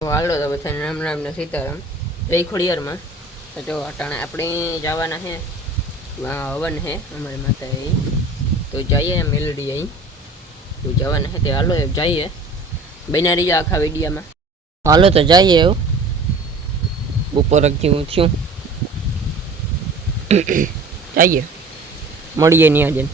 હાલો તો બધા રામ રામ ને સીતારામ જય ખોડિયારમાં. તો અટાણે આપણે જવાના છે, હવન છે અમારી માતા એ, તો જઈએ મેલડી અહીં તો જવાના છે તે હાલો જઈએ બના રહીએ આખા વિડીયામાં. હાલો તો જઈએ એવું બપોર જેવું થયું જઈએ મળીએ ત્યાં જઈને.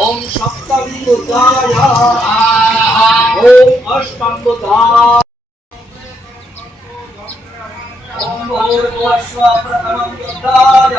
ओम सप्तम बुद्धाय ओम अष्टम बुद्धाय ओम भूर्भुवस्व प्रथमं बुद्धाय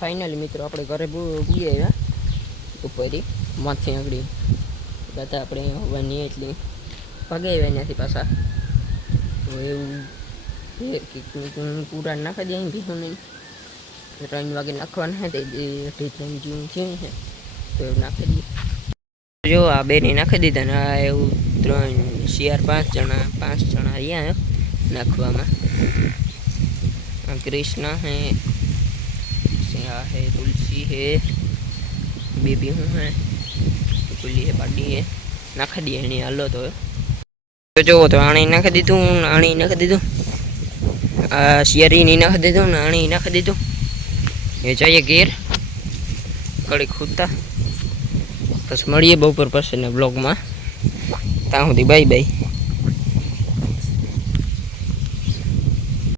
ફાઇનલી મિત્રો આપણે ઘરે પૂરી આવ્યા ઉપરથી માથે આગળ બધા આપણે હવાની એટલી ભાગે આવ્યા ત્યાંથી પાછા. તો એવું પૂરા નાખી દે અહીં ભીનું નહીં 3 વાગે નાખવાના તે ઢીચણ જેવું થયું છે તો એવું નાખી દઈએ. જો આ બેને નાખી દીધા ને આ એવું 3 4 5 જણા અહીંયા નાખવામાં. कृष्णा है, सिंहा है, तुलसी है, बेबी हूँ है, कुली है, पार्टी है. नाखी दिए नहीं हालो तो जो तो आणी नाखी दीधु, आणी नाखी दीधु, आ शियारी नहीं नाखी दीधु, आणी नाखी दीधु. ये चाहिए घेर कड़ी खूदता बस मळीए बपोर पछीना ब्लॉग में. ત્યાં સુધી બાય બાય.